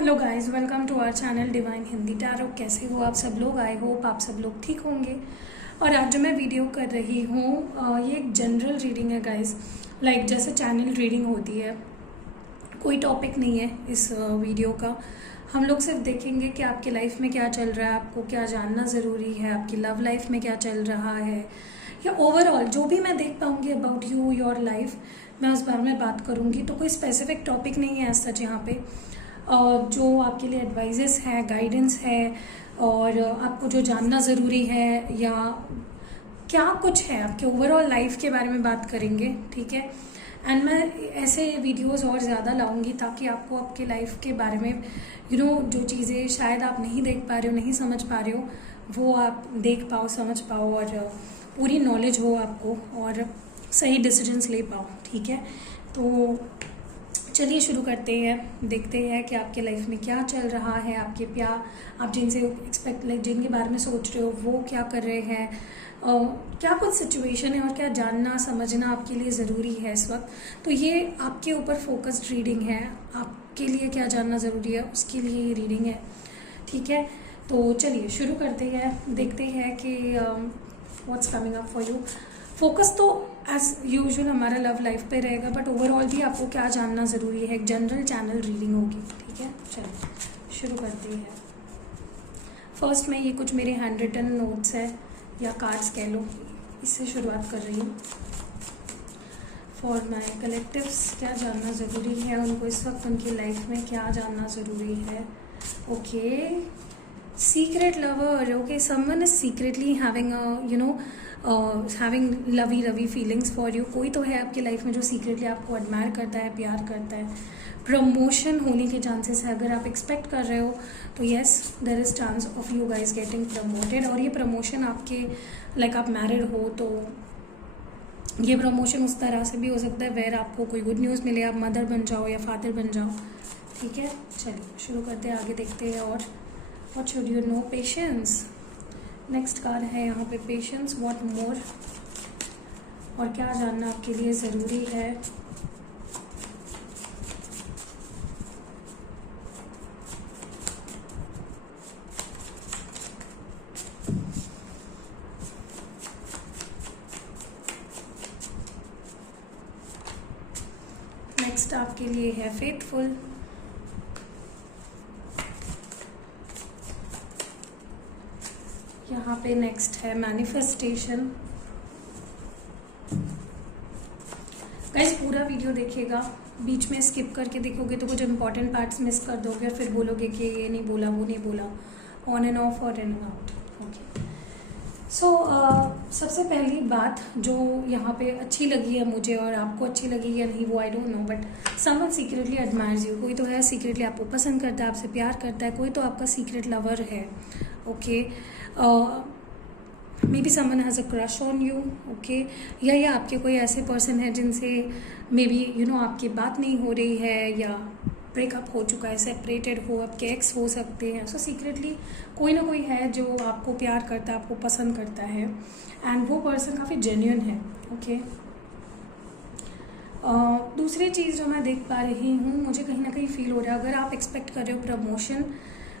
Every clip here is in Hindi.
Hello guys, welcome to our channel divine Hindi tarot. कैसे हो आप सब लोग? आई होप आप सब लोग ठीक होंगे। और आज जो मैं वीडियो कर रही हूँ ये एक जनरल रीडिंग है गाइस। लाइक जैसे चैनल रीडिंग होती है, कोई टॉपिक नहीं है इस वीडियो का। हम लोग सिर्फ देखेंगे कि आपकी लाइफ में क्या चल रहा है, आपको क्या जानना ज़रूरी है, आपकी लव लाइफ में क्या चल रहा है, या ओवरऑल जो भी मैं देख पाऊँगी अबाउट यू योर लाइफ, मैं उस बारे में बात करूँगी। तो कोई स्पेसिफिक टॉपिक नहीं है ऐसा जहाँ पे जो आपके लिए एडवाइजेस है, गाइडेंस है, और आपको जो जानना ज़रूरी है या क्या कुछ है आपके ओवरऑल लाइफ के बारे में बात करेंगे, ठीक है। एंड मैं ऐसे वीडियोस और ज़्यादा लाऊंगी ताकि आपको आपके लाइफ के बारे में जो चीज़ें शायद आप नहीं देख पा रहे हो, नहीं समझ पा रहे हो, वो आप देख पाओ, समझ पाओ, और पूरी नॉलेज हो आपको और सही डिसीजंस ले पाओ, ठीक है। तो चलिए शुरू करते हैं, देखते हैं कि आपके लाइफ में क्या चल रहा है, आपके प्यार, आप जिनसे जिनके बारे में सोच रहे हो वो क्या कर रहे हैं, क्या कुछ सिचुएशन है और क्या जानना समझना आपके लिए ज़रूरी है इस वक्त। तो ये आपके ऊपर फोकस्ड रीडिंग है, आपके लिए क्या जानना ज़रूरी है उसके लिए ये रीडिंग है, ठीक है। तो चलिए शुरू करते हैं, देखते हैं कि what's coming up for you. Focus तो एज यूजुअल हमारा लव लाइफ पे रहेगा, बट ओवरऑल भी आपको क्या जानना ज़रूरी है, एक जनरल चैनल रीडिंग होगी, ठीक है। चलिए शुरू करते हैं। फर्स्ट में ये कुछ मेरे हैंड रिटन नोट्स है या कार्ड्स कह लो, इससे शुरुआत कर रही हूँ। फॉर माई कलेक्टिव्स, क्या जानना ज़रूरी है उनको इस वक्त, उनकी लाइफ में क्या जानना ज़रूरी है। Okay, secret lover, okay, someone is secretly having having lovey feelings for you. कोई तो है आपकी लाइफ में जो सीक्रेटली आपको एडमायर करता है, प्यार करता है। प्रमोशन होने के चांसेस है, अगर आप एक्सपेक्ट कर रहे हो तो yes, there is chance of you guys getting promoted. और ये प्रमोशन आपके लाइक आप मैरिड हो तो ये प्रमोशन उस तरह से भी हो सकता है वेर आपको कोई गुड न्यूज़ मिले, आप मदर बन जाओ या फादर बन जाओ, ठीक है। चलिए शुरू करते हैं, आगे देखते हैं। और what should you know, patience. Next card है यहाँ पे पेशेंस, व्हाट मोर, और क्या जानना आपके लिए ज़रूरी है। नेक्स्ट आपके लिए है फेथफुल। यहाँ पे नेक्स्ट है मैनिफेस्टेशन। गाइस पूरा वीडियो देखिएगा, बीच में स्किप करके देखोगे तो कुछ इंपॉर्टेंट पार्ट्स मिस कर दोगे और फिर बोलोगे कि ये नहीं बोला, वो नहीं बोला, ऑन एंड ऑफ और इन एंड आउट, ओके। सो सबसे पहली बात जो यहाँ पे अच्छी लगी है मुझे, और आपको अच्छी लगी या नहीं वो I don't know, but someone secretly admires you. कोई तो है सीक्रेटली आपको पसंद करता है, आपसे प्यार करता है, कोई तो आपका सीक्रेट लवर है, okay. May be someone has a crush on you, okay. या ये आपके कोई ऐसे पर्सन है जिनसे मे बी आपकी बात नहीं हो रही है, या ब्रेकअप हो चुका है, सेपरेटेड हो, आपके एक्स हो सकते हैं। सो सीक्रेटली कोई ना कोई है जो आपको प्यार करता है, आपको पसंद करता है, एंड वो पर्सन काफ़ी जेन्युइन है, ओके। दूसरी चीज़ जो मैं देख पा रही हूँ, मुझे कहीं ना कहीं फील हो रहा है, अगर आप एक्सपेक्ट कर रहे हो promotion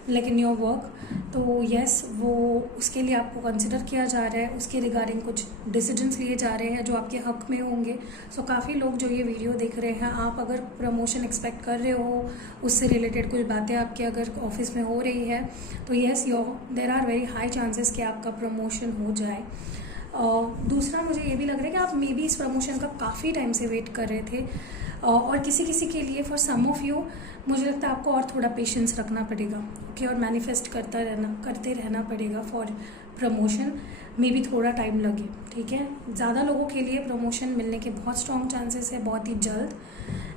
like in your work, तो येस वो उसके लिए आपको कंसिडर किया जा रहा है, उसके रिगार्डिंग कुछ डिसीजंस लिए जा रहे हैं जो आपके हक में होंगे। सो काफ़ी लोग जो ये वीडियो देख रहे हैं, आप अगर प्रमोशन एक्सपेक्ट कर रहे हो, उससे रिलेटेड कुछ बातें आपके अगर ऑफिस में हो रही है, तो yes there are very high chances कि आपका प्रमोशन हो जाए। दूसरा मुझे ये भी लग रहा है कि आप मे बी इस प्रमोशन का काफ़ी टाइम से वेट कर रहे थे, और किसी किसी के लिए, फॉर सम ऑफ यू, मुझे लगता है आपको और थोड़ा पेशेंस रखना पड़ेगा, ओके, और मैनिफेस्ट करते रहना पड़ेगा फॉर प्रमोशन। मे बी थोड़ा टाइम लगे, ठीक है। ज़्यादा लोगों के लिए प्रमोशन मिलने के बहुत स्ट्रॉन्ग चांसेस है, बहुत ही जल्द,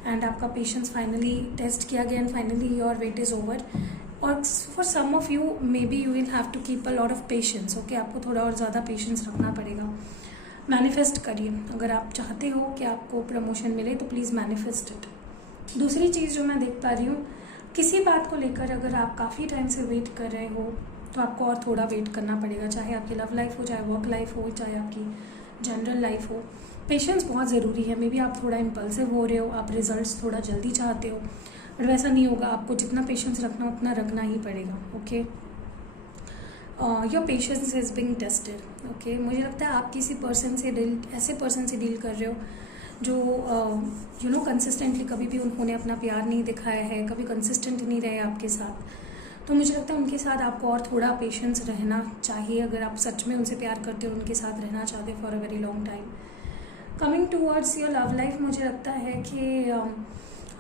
एंड आपका पेशेंस फाइनली टेस्ट किया गया, and finally your wait is over. और for some of you maybe you will have to keep a lot of patience, okay. आपको थोड़ा और ज़्यादा पेशेंस रखना पड़ेगा। मैनिफेस्ट करिए, अगर आप चाहते हो कि आपको प्रमोशन मिले तो प्लीज़ मैनिफेस्ट इट। दूसरी चीज़ जो मैं देख पा रही हूँ, किसी बात को लेकर अगर आप काफ़ी टाइम से वेट कर रहे हो तो आपको और थोड़ा वेट करना पड़ेगा, चाहे आपकी लव लाइफ हो, चाहे वर्क लाइफ हो, चाहे आपकी जनरल लाइफ हो। पेशेंस बहुत ज़रूरी है। मे बी आप थोड़ा इम्पल्सिव हो रहे हो, आप रिजल्ट्स थोड़ा जल्दी चाहते हो, बट वैसा नहीं होगा, आपको जितना पेशेंस रखना उतना रखना ही पड़ेगा। Okay, your patience is being tested. Okay, मुझे लगता है आप किसी पर्सन से ऐसे पर्सन से डील कर रहे हो जो कंसिस्टेंटली कभी भी उन्होंने अपना प्यार नहीं दिखाया है, कभी कंसिस्टेंट नहीं रहे आपके साथ। तो मुझे लगता है उनके साथ आपको और थोड़ा पेशेंस रहना चाहिए अगर आप सच में उनसे प्यार करते हो और उनके साथ रहना चाहते हो for a very long time. Coming towards your love life, मुझे लगता है कि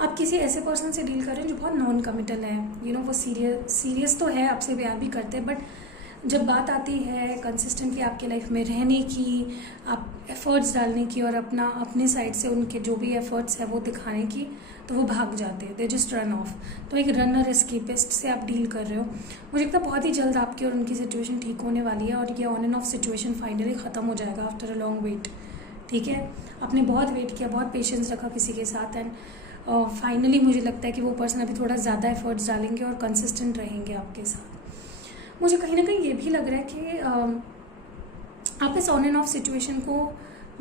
आप किसी ऐसे पर्सन से डील कर रहे हैं जो बहुत नॉन कमिटल है। वो सीरियस तो है, आपसे प्यार भी करते हैं, बट जब बात आती है कंसिस्टेंटली आपके लाइफ में रहने की, आप एफर्ट्स डालने की और अपने साइड से उनके जो भी एफर्ट्स है वो दिखाने की, तो वो भाग जाते हैं, दे जस्ट रन ऑफ। तो एक रनर एस्केपिस्ट से आप डील कर रहे हो। मुझे लगता है बहुत ही जल्द आपकी और उनकी सिचुएशन ठीक होने वाली है और ये on end of situation finally ख़त्म हो जाएगा आफ्टर अ लॉन्ग वेट। ठीक है, आपने बहुत वेट किया, बहुत पेशेंस रखा किसी के साथ, एंड फाइनली मुझे लगता है कि वो पर्सन अभी थोड़ा ज़्यादा एफर्ट्स डालेंगे और कंसिस्टेंट रहेंगे आपके साथ। मुझे कहीं ना कहीं ये भी लग रहा है कि आप इस ऑन एंड ऑफ सिचुएशन को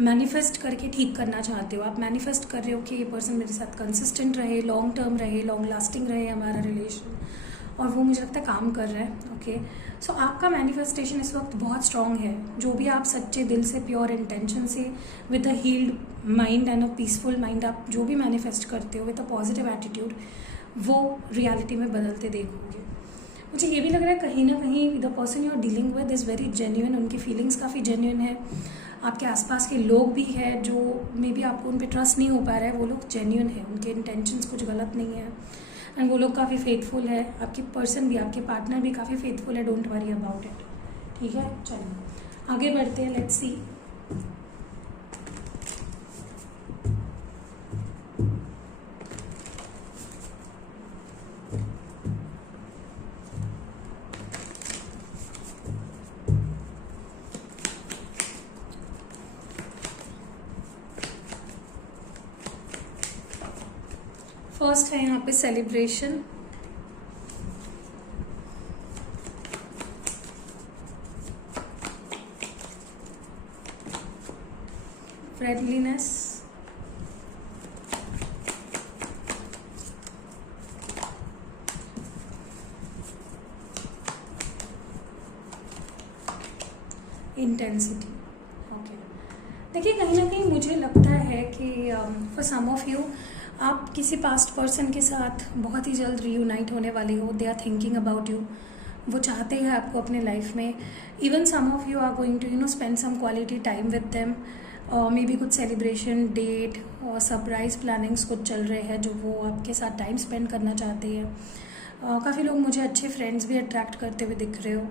मैनिफेस्ट करके ठीक करना चाहते हो। आप मैनिफेस्ट कर रहे हो कि ये पर्सन मेरे साथ कंसिस्टेंट रहे, लॉन्ग टर्म रहे, लॉन्ग लास्टिंग रहे हमारा रिलेशन, और वो मुझे लगता है काम कर रहा है। ओके, सो आपका मैनिफेस्टेशन इस वक्त बहुत स्ट्रांग है। जो भी आप सच्चे दिल से, प्योर इंटेंशन से, with a healed mind and a peaceful mind आप जो भी मैनिफेस्ट करते हो विद अ पॉजिटिव एटीट्यूड, वो रियलिटी में बदलते देखोगे। मुझे ये भी लग रहा है कहीं ना कहीं the person you are dealing with is very genuine, उनकी फीलिंग्स काफ़ी जेन्युइन है। आपके आसपास के लोग भी हैं जो मे बी आपको उन पर ट्रस्ट नहीं हो पा रहा है, वो लोग जेन्युइन है, उनके इंटेंशंस कुछ गलत नहीं है, एंड वो लोग काफ़ी फेथफुल है। आपकी पर्सन भी, आपके पार्टनर भी काफ़ी फेथफुल है, डोंट वरी अबाउट इट। ठीक है, चलिए आगे बढ़ते हैं, लेट्स सी। फर्स्ट है यहाँ पे सेलिब्रेशन, फ्रेंडलीनेस, इंटेंसिटी। ओके, देखिए कहीं ना कहीं मुझे लगता है कि फॉर सम ऑफ यू आप किसी पास्ट पर्सन के साथ बहुत ही जल्द रीयूनाइट होने वाले हो। They are thinking about you, वो चाहते हैं आपको अपने लाइफ में। Even some of you are going to spend some quality time with them, maybe कुछ सेलिब्रेशन, डेट और सरप्राइज प्लानिंग्स कुछ चल रहे हैं जो वो आपके साथ टाइम स्पेंड करना चाहते हैं। काफ़ी लोग मुझे अच्छे फ्रेंड्स भी अट्रैक्ट करते हुए दिख रहे हो,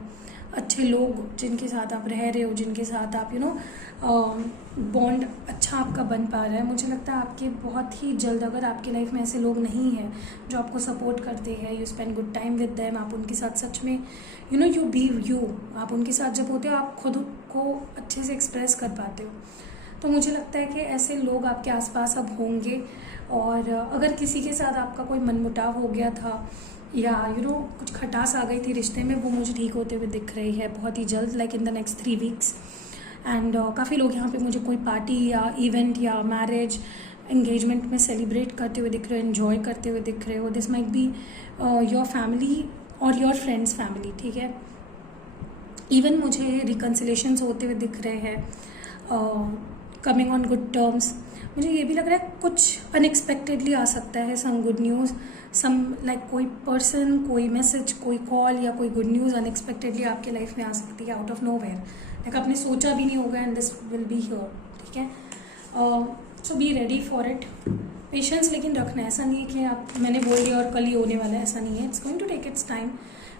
अच्छे लोग जिनके साथ आप रह रहे हो, जिनके साथ आप बॉन्ड अच्छा आपका बन पा रहा है। मुझे लगता है आपके बहुत ही जल्द, अगर आपकी लाइफ में ऐसे लोग नहीं हैं जो आपको सपोर्ट करते हैं, you spend good time with them, आप उनके साथ सच में यू बी यू, आप उनके साथ जब होते हो आप खुद को अच्छे से एक्सप्रेस कर पाते हो। तो मुझे लगता है कि ऐसे लोग आपके आसपास अब होंगे, और अगर किसी के साथ आपका कोई मनमुटाव हो गया था या कुछ खटास आ गई थी रिश्ते में, वो मुझे ठीक होते हुए दिख रही है बहुत ही जल्द, like in the next 3 weeks. And काफ़ी लोग यहाँ पे मुझे कोई पार्टी या इवेंट या मैरिज, एंगेजमेंट में सेलिब्रेट करते हुए दिख रहे हो, एंजॉय करते हुए दिख रहे हो। This might be your family और योर फ्रेंड्स फैमिली। ठीक है, इवन मुझे रिकन्सिलेशंस होते हुए दिख रहे हैं, कमिंग ऑन गुड टर्म्स। मुझे ये भी लग रहा है कुछ अनएक्सपेक्टेडली आ सकता है, some good news, some like कोई पर्सन, कोई मैसेज, कोई कॉल या कोई गुड न्यूज़ अनएक्सपेक्टेडली आपके लाइफ में आ सकती है out of nowhere, like आपने सोचा भी नहीं होगा, and this will be here. ठीक है, so be ready for it. Patience लेकिन रखना है, ऐसा नहीं है कि आप मैंने बोल दिया और कल ही होने वाला है, ऐसा नहीं है। It's going to take its time,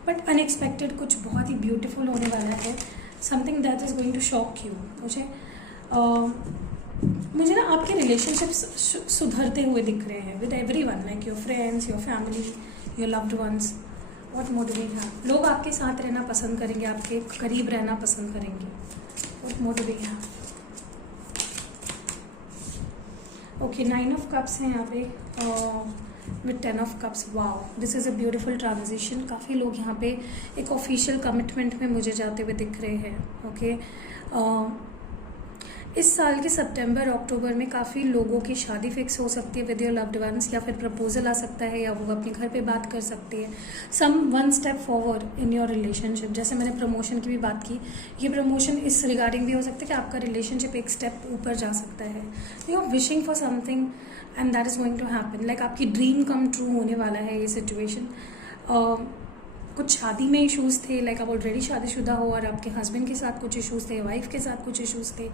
but unexpected कुछ बहुत ही ब्यूटीफुल होने वाला है, something that is going to shock you. मुझे ना आपके रिलेशनशिप्स सुधरते हुए दिख रहे हैं with everyone, like your friends, your family, your loved ones. What motivate है, लोग आपके साथ रहना पसंद करेंगे, आपके करीब रहना पसंद करेंगे। व्हाट मोटिवेट है। ओके, 9 ऑफ कप्स हैं यहाँ पे with 10 of cups. Wow, this is a beautiful transition. काफ़ी लोग यहाँ पे एक ऑफिशियल कमिटमेंट में मुझे जाते हुए दिख रहे हैं। ओके, इस साल के सितंबर अक्टूबर में काफ़ी लोगों की शादी फिक्स हो सकती है विद योर लव्ड वंस, या फिर प्रपोजल आ सकता है, या वो अपने घर पे बात कर सकती है। Some one step forward in your relationship. जैसे मैंने प्रमोशन की भी बात की, ये प्रमोशन इस रिगार्डिंग भी हो सकता है कि आपका रिलेशनशिप एक स्टेप ऊपर जा सकता है। You are wishing for something and that is going to happen. Like आपकी ड्रीम कम ट्रू होने वाला है ये सिचुएशन। कुछ शादी में इश्यूज़ थे, लाइक आप ऑलरेडी शादीशुदा हो और आपके हस्बैंड के साथ कुछ इश्यूज़ थे, वाइफ के साथ कुछ इश्यूज़ थे,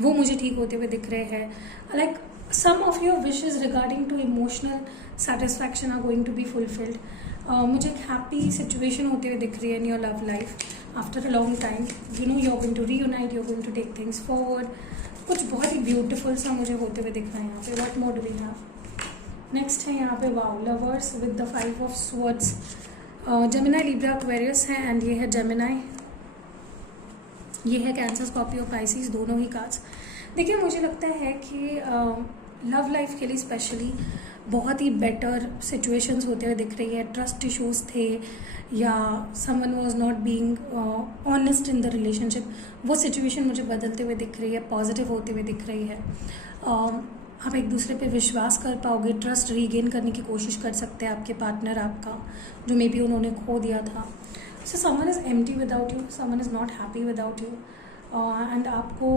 वो मुझे ठीक होते हुए दिख रहे हैं। Like some of your wishes regarding to emotional satisfaction are going to be fulfilled. मुझे एक हैप्पी सिचुएशन होते हुए दिख रही है in your love life after a long time. You know you are going to reunite, you are going to take things forward. कुछ बहुत ही ब्यूटीफुल सा मुझे होते हुए दिख रहा है यहाँ पे। What more do we have? Next है यहाँ पे wow, lovers with the 5 of swords. Gemini, Libra, Aquarius है एंड ये है जेमिनाई, ये है कैंसर, स्कॉर्पियो, पाइसिस, दोनों ही कार्ड्स। देखिए मुझे लगता है कि लव लाइफ के लिए स्पेशली बहुत ही बेटर सिचुएशंस होते हुए दिख रही है। ट्रस्ट इश्यूज थे या someone was not being honest in the relationship, वो सिचुएशन मुझे बदलते हुए दिख रही है, पॉजिटिव होते हुए दिख रही है। आप एक दूसरे पे विश्वास कर पाओगे, ट्रस्ट रीगेन करने की कोशिश कर सकते हैं आपके पार्टनर आपका, जो मे बी उन्होंने खो दिया था। So someone is empty without you, someone is not happy without you, and आपको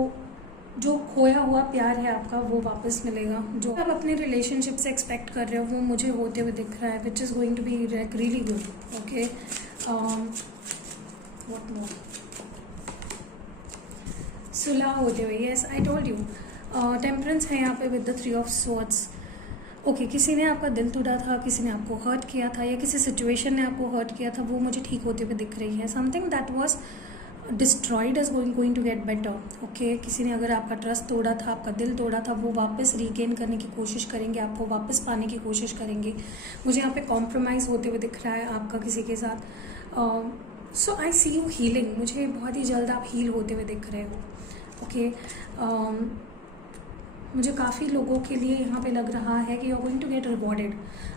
जो खोया हुआ प्यार है आपका वो वापस मिलेगा। जो आप अपने रिलेशनशिप से एक्सपेक्ट कर रहे हो वो मुझे होते हुए दिख रहा है, which is going to be really good. Okay, what more? सुलह होते हुए, yes I told you. Temperance है यहाँ पे with the 3 of swords. Okay, किसी ने आपका दिल तोड़ा था, किसी ने आपको हर्ट किया था, या किसी सिचुएशन ने आपको हर्ट किया था, वो मुझे ठीक होते हुए दिख रही है। Something that was destroyed is going to get better. Okay, किसी ने अगर आपका ट्रस्ट तोड़ा था, आपका दिल तोड़ा था, वो वापस रीगेन करने की कोशिश करेंगे, आपको वापस पाने की कोशिश करेंगे। मुझे यहाँ पे कॉम्प्रोमाइज़ होते हुए दिख रहा है आपका किसी के साथ। सो आई सी यू हीलिंग, मुझे बहुत ही जल्द आप हील होते हुए दिख रहे हो। ओके, मुझे काफ़ी लोगों के लिए यहाँ पे लग रहा है कि you are going to get rewarded.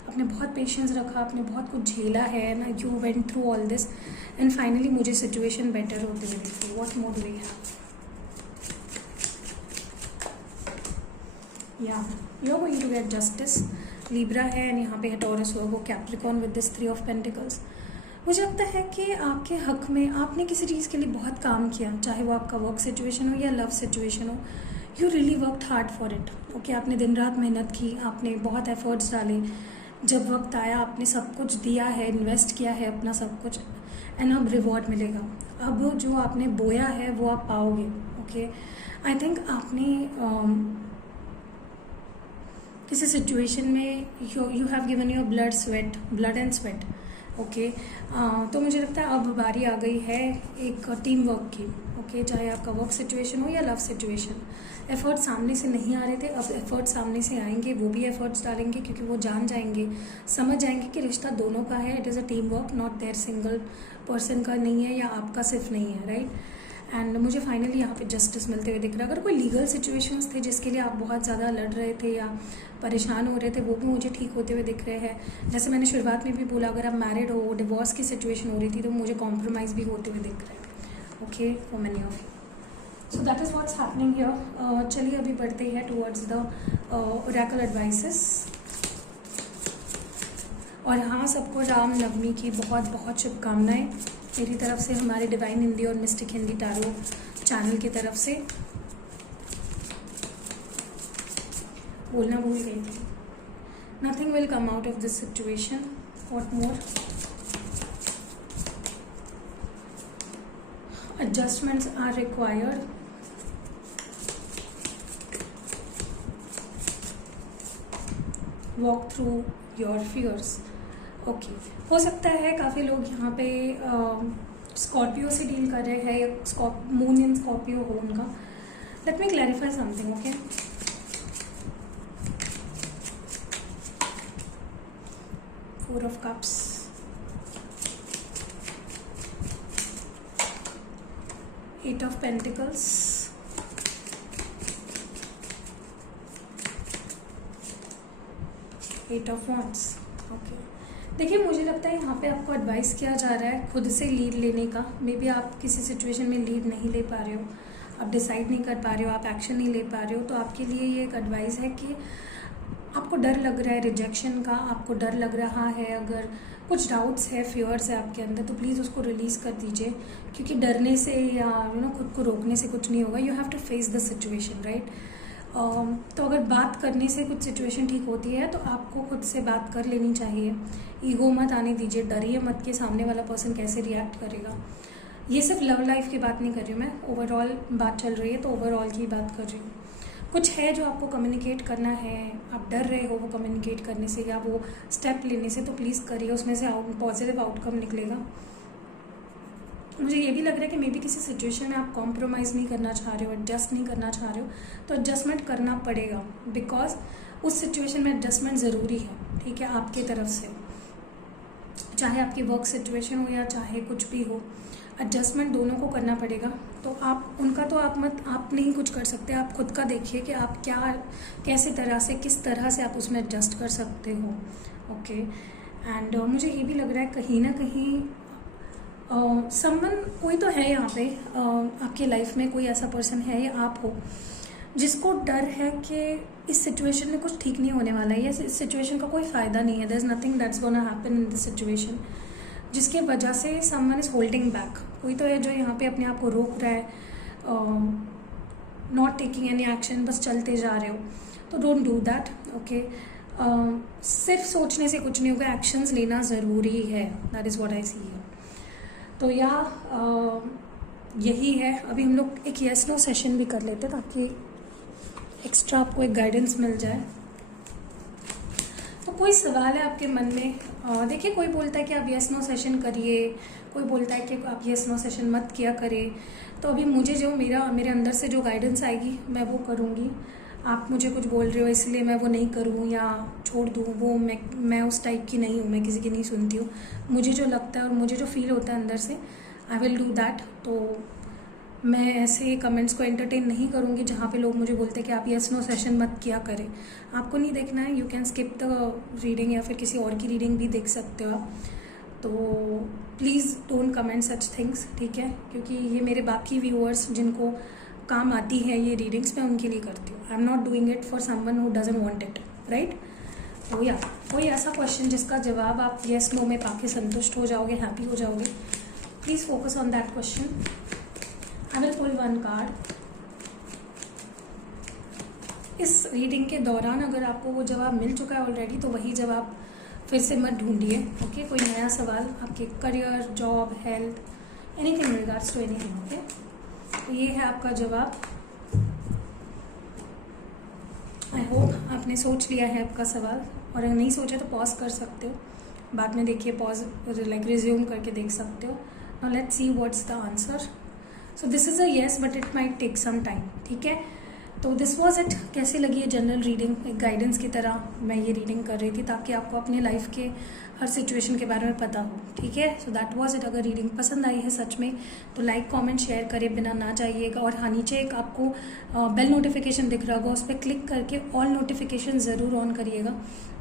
आपने बहुत पेशेंस रखा, आपने बहुत कुछ झेला है ना, you went through all this and finally मुझे सिचुएशन बेटर होते हुए दिखती है। What more do we have? या you are going to get justice. Libra है एंड यहाँ पे है टॉरस, वो Capricorn with this 3 of pentacles. मुझे लगता है कि आपके हक में आपने किसी चीज़ के लिए बहुत काम किया, चाहे वो आपका वर्क सिचुएशन हो या लव सिचुएशन हो। You really worked hard for it. Okay, आपने दिन रात मेहनत की, आपने बहुत एफर्ट्स डाले, जब वक्त आया आपने सब कुछ दिया है, इन्वेस्ट किया है अपना सब कुछ, एंड अब रिवॉर्ड मिलेगा। अब जो आपने बोया है वो आप पाओगे। ओके, आई थिंक आपने किसी सिचुएशन में you have given your blood and sweat. Okay, तो मुझे लगता है अब बारी आ गई है एक टीम वर्क की। ओके, चाहे आपका वर्क सिचुएशन हो या लव सिचुएशन, एफर्ट सामने से नहीं आ रहे थे, अब एफर्ट सामने से आएंगे, वो भी एफर्ट्स डालेंगे क्योंकि वो जान जाएंगे, समझ जाएंगे कि रिश्ता दोनों का है। It is a team work, not there single person का नहीं है या आपका सिर्फ नहीं है, राइट। एंड मुझे फाइनली यहाँ पे जस्टिस मिलते हुए दिख रहा है। अगर कोई लीगल सिचुएशंस थे जिसके लिए आप बहुत ज़्यादा लड़ रहे थे या परेशान हो रहे थे, वो भी मुझे ठीक होते हुए दिख रहे हैं। जैसे मैंने शुरुआत में भी बोला, अगर आप मैरिड हो, डिवोर्स की सिचुएशन हो रही थी, तो मुझे कॉम्प्रोमाइज़ भी होते हुए दिख रहे हैं। Okay, for many of you. So that is what's happening here. चलिए अभी बढ़ते हैं टुवर्ड्स द ओरेकल एडवाइसेस। और हाँ, सबको राम नवमी की बहुत बहुत शुभकामनाएं मेरी तरफ से, हमारे डिवाइन हिंदी और मिस्टिक हिंदी टैरो चैनल की तरफ से। बोलना भूल गई थी। Nothing will come out of this situation. What more? Adjustments are required. Walk through your fears. Okay, हो सकता है काफ़ी लोग यहाँ पे स्कॉर्पियो से डील कर रहे हैं या मून इन स्कॉर्पियो हो उनका। Let me clarify something. Okay, four of cups, eight of pentacles, eight of wands. Okay, देखिए मुझे लगता है यहाँ पे आपको एडवाइस किया जा रहा है खुद से लीड लेने का। मे बी आप किसी सिचुएशन में लीड नहीं ले पा रहे हो, आप डिसाइड नहीं कर पा रहे हो, आप एक्शन नहीं ले पा रहे हो, तो आपके लिए ये एक एडवाइस है कि आपको डर लग रहा है रिजेक्शन का, आपको डर लग रहा है, अगर कुछ डाउट्स है, फियर्स है आपके अंदर, तो प्लीज़ उसको रिलीज़ कर दीजिए, क्योंकि डरने से या खुद को रोकने से कुछ नहीं होगा। You have to face the situation, right. तो अगर बात करने से कुछ सिचुएशन ठीक होती है तो आपको खुद से बात कर लेनी चाहिए। ईगो मत आने दीजिए, डरिए मत कि सामने वाला पर्सन कैसे रिएक्ट करेगा। ये सिर्फ लव लाइफ की बात नहीं कर रही हूँ मैं, ओवरऑल बात चल रही है तो ओवरऑल की बात कर रही हूँ। कुछ है जो आपको कम्युनिकेट करना है, आप डर रहे हो वो कम्युनिकेट करने से या वो स्टेप लेने से, तो प्लीज़ करिए, उसमें से पॉजिटिव आउटकम निकलेगा। मुझे ये भी लग रहा है कि मे बी किसी सिचुएशन में आप कॉम्प्रोमाइज़ नहीं करना चाह रहे हो, एडजस्ट नहीं करना चाह रहे हो, तो एडजस्टमेंट करना पड़ेगा, बिकॉज उस सिचुएशन में एडजस्टमेंट ज़रूरी है, ठीक है, आपकी तरफ से, चाहे आपकी वर्क सिचुएशन हो या चाहे कुछ भी हो, एडजस्टमेंट दोनों को करना पड़ेगा। तो आप उनका तो आप नहीं कुछ कर सकते, आप खुद का देखिए कि आप किस तरह से आप उसमें एडजस्ट कर सकते हो, ओके। एंड मुझे ये भी लग रहा है कहीं ना कहीं समवन कोई तो है यहाँ पे, आपकी लाइफ में कोई ऐसा पर्सन है या आप हो जिसको डर है कि इस सिचुएशन में कुछ ठीक नहीं होने वाला है, या इस सिचुएशन का कोई फ़ायदा नहीं है, there is nothing that's gonna happen in this situation, जिसके वजह से समवन इज़ होल्डिंग बैक। कोई तो है जो यहाँ पे अपने आप को रोक रहा है, नॉट टेकिंग एनी एक्शन, बस चलते जा रहे हो, तो डोंट डू दैट, ओके। सिर्फ सोचने से कुछ नहीं होगा, एक्शंस लेना ज़रूरी है, दैट इज़ व्हाट आई सी है। तो यही है। अभी हम लोग एक येस नो सेशन भी कर लेते ताकि एक्स्ट्रा आपको एक गाइडेंस मिल जाए। तो कोई सवाल है आपके मन में? देखिए, कोई बोलता है कि आप येस नो सेशन करिए, कोई बोलता है कि आप येस नो सेशन मत किया करें। तो अभी मुझे जो मेरे अंदर से जो गाइडेंस आएगी मैं वो करूँगी। आप मुझे कुछ बोल रहे हो इसलिए मैं वो नहीं करूँ या छोड़ दूँ, वो मैं उस टाइप की नहीं हूँ, मैं किसी की नहीं सुनती हूँ। मुझे जो लगता है और मुझे जो फील होता है अंदर से, आई विल डू दैट। तो मैं ऐसे कमेंट्स को एंटरटेन नहीं करूँगी जहाँ पे लोग मुझे बोलते हैं कि आप येस नो सेशन मत किया करें। आपको नहीं देखना है, you can skip the reading या फिर किसी और की रीडिंग भी देख सकते हो आप। तो please don't comment such things, ठीक है, क्योंकि ये मेरे बाकी व्यूअर्स जिनको काम आती है ये रीडिंग्स, मैं उनके लिए करती हूँ। I am not doing it for someone who doesn't want it, right. तो या कोई ऐसा क्वेश्चन जिसका जवाब आप येस नो में पाके संतुष्ट हो जाओगे, हैप्पी हो जाओगे, please focus on that question. I will pull one card. इस रीडिंग के दौरान अगर आपको वो जवाब मिल चुका है ऑलरेडी तो वही जवाब फिर से मत ढूंढिए, ओके। कोई नया सवाल आपके career, job, health, anything in regards to anything, okay. तो ये है आपका जवाब। आई होप आपने सोच लिया है आपका सवाल, और अगर नहीं सोचा तो पॉज कर सकते हो, बाद में देखिए, पॉज लाइक रिज्यूम करके देख सकते हो। Now let's see what's the answer. So this is a yes but it might take some time, ठीक है। तो दिस वॉज इट। कैसी लगी है जनरल रीडिंग? एक गाइडेंस की तरह मैं ये रीडिंग कर रही थी ताकि आपको अपनी लाइफ के हर सिचुएशन के बारे में पता हो, ठीक है। So that was it. अगर रीडिंग पसंद आई है सच में तो लाइक, कमेंट, शेयर करे बिना ना जाइएगा। और हाँ, नीचे एक आपको बेल नोटिफिकेशन दिख रहा होगा, उस पर क्लिक करके ऑल नोटिफिकेशन ज़रूर ऑन करिएगा,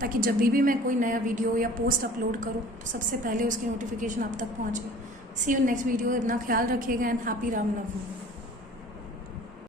ताकि जब भी मैं कोई नया वीडियो या पोस्ट अपलोड करूँ तो सबसे पहले उसकी नोटिफिकेशन आप तक पहुँचे। सी यू नेक्स्ट वीडियो। इतना ख्याल रखिएगा एंड हैप्पी रामनवमी।